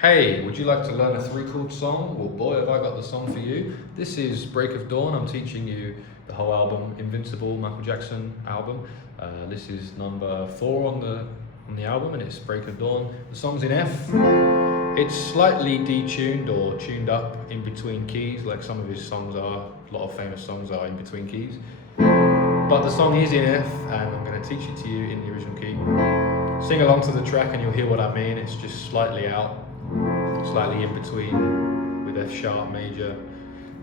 Hey, would you like to learn a 3-chord song? Well, boy, have I got the song for you. This is Break of Dawn. I'm teaching you the whole album, Invincible, Michael Jackson album. This is number 4 on the album, and it's Break of Dawn. The song's in F. It's slightly detuned or tuned up in between keys, like some of his songs are. A lot of famous songs are in between keys. But the song is in F, and I'm going to teach it to you in the original key. Sing along to the track and you'll hear what I mean. It's just slightly out. Slightly in between with F sharp major,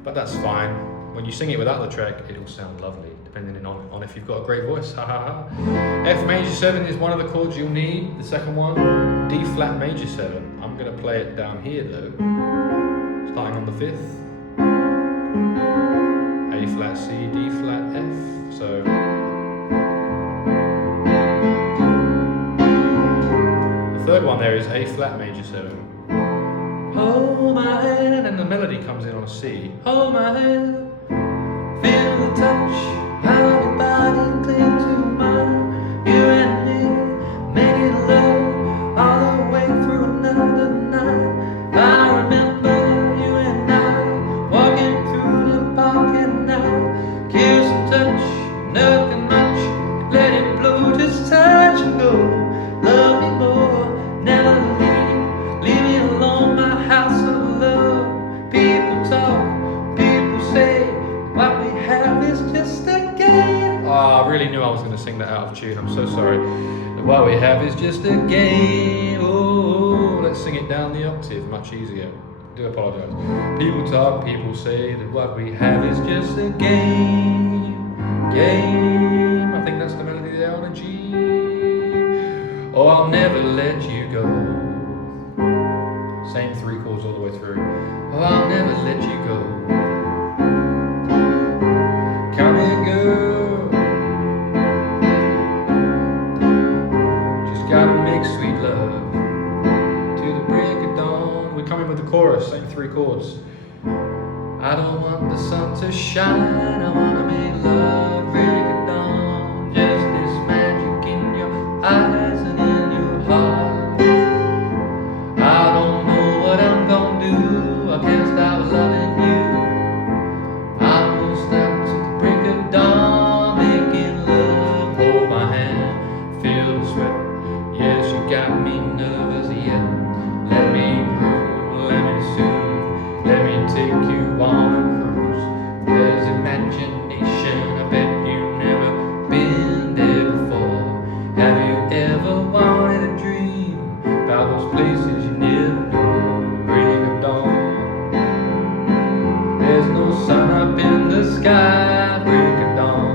but that's fine. When you sing it without the track, it'll sound lovely, depending on if you've got a great voice. Ha ha ha. F major 7 is one of the chords you'll need. The second one, D flat major 7. I'm going to play it down here though, starting on the 5th. A flat C, D flat F. So the third one there is A flat major 7. Hold my hand, and the melody comes in on a C. Hold my hand, feel the touch of your body cling to mine. You and me making love all the way through another night. I remember you and I walking through the parking lot. Kiss and touch, nothing much. Let it blow, just touch and go. Love me more, never leave me alone. My house of love. People talk, people say what we have is just a game. Oh, I really knew I was going to sing that out of tune. I'm so sorry. What we have is just a game. Oh, let's sing it down the octave, much easier. I do apologise. People talk, people say that what we have is just a game. Game. I think that's the melody there on a G. Oh, I'll never let you go. Same 3 chords all the way through. Oh, I'll never let you go. Come here, girl. Just gotta make sweet love to the break of dawn. We're coming with the chorus, same 3 chords. I don't want the sun to shine. I wanna make love break of dawn. Just this magic in your eyes and in your heart. I can't stop loving you. I won't stop till the break of dawn, making love. Hold my hand, feel the sweat. Yes, you got me nervous yet. Let me groove, let me soothe, let me take you on a cruise. There's imagination, I bet you've never been there before. Have you ever wanted a dream about those places you never know? Break of dawn. There's no sun up in the sky, break of dawn.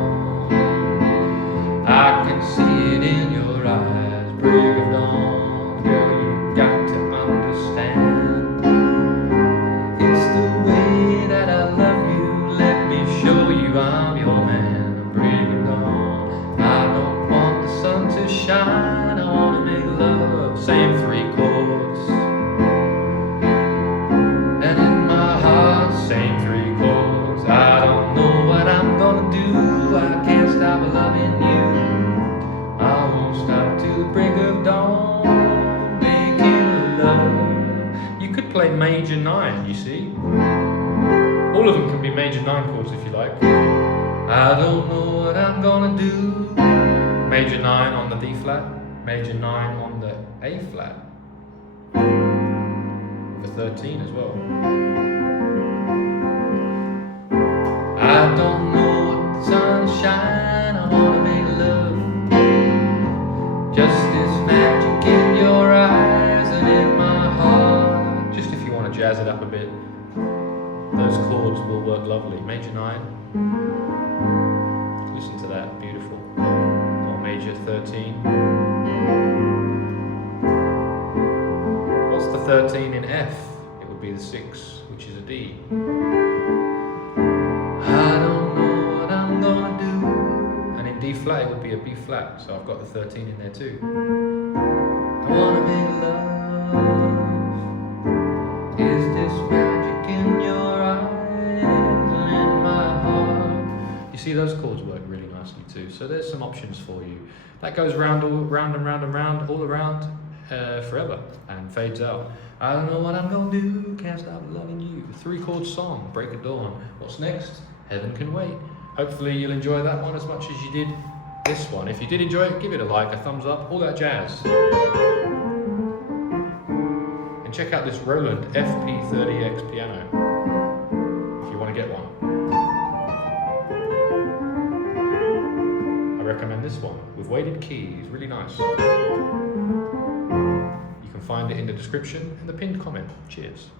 I can see it in your eyes, break of dawn. Girl, you got to understand. It's the way that I love you. Let me show you I'm your man, break of dawn. I don't want the sun to shine, I want to make love. Same 3 chords. And in my heart, same 3 chords. I don't know what I'm gonna do. I can't stop loving you. I won't stop till the break of dawn, making love. You could play major 9, you see. All of them can be major 9 chords if you like. I don't know what I'm gonna do. Major 9 on the D flat, major 9 on the A flat. The 13 as well. I don't know what the sunshine, I wanna make love. Just this magic in your eyes and in my heart. Just if you want to jazz it up a bit, those chords will work lovely. Major 9. Listen to that, beautiful. Or major 13. What's the 13 in F? It would be the 6, which is a D. I don't know what I'm gonna do. And in D flat it would be a B flat, so I've got the 13 in there too. I wanna make love. Is this magic in your eyes and in my heart? You see, those chords work really nicely too, so there's some options for you. That goes round and round and round, all around. forever and fades out. I don't know what I'm gonna do, can't stop loving you. 3-chord song, Break of Dawn. What's next? Heaven Can Wait. Hopefully you'll enjoy that one as much as you did this one. If you did enjoy it, give it a like, a thumbs up, all that jazz. And check out this Roland FP-30X piano if you want to get one. I recommend this one with weighted keys, really nice. You can find it in the description and the pinned comment. Cheers.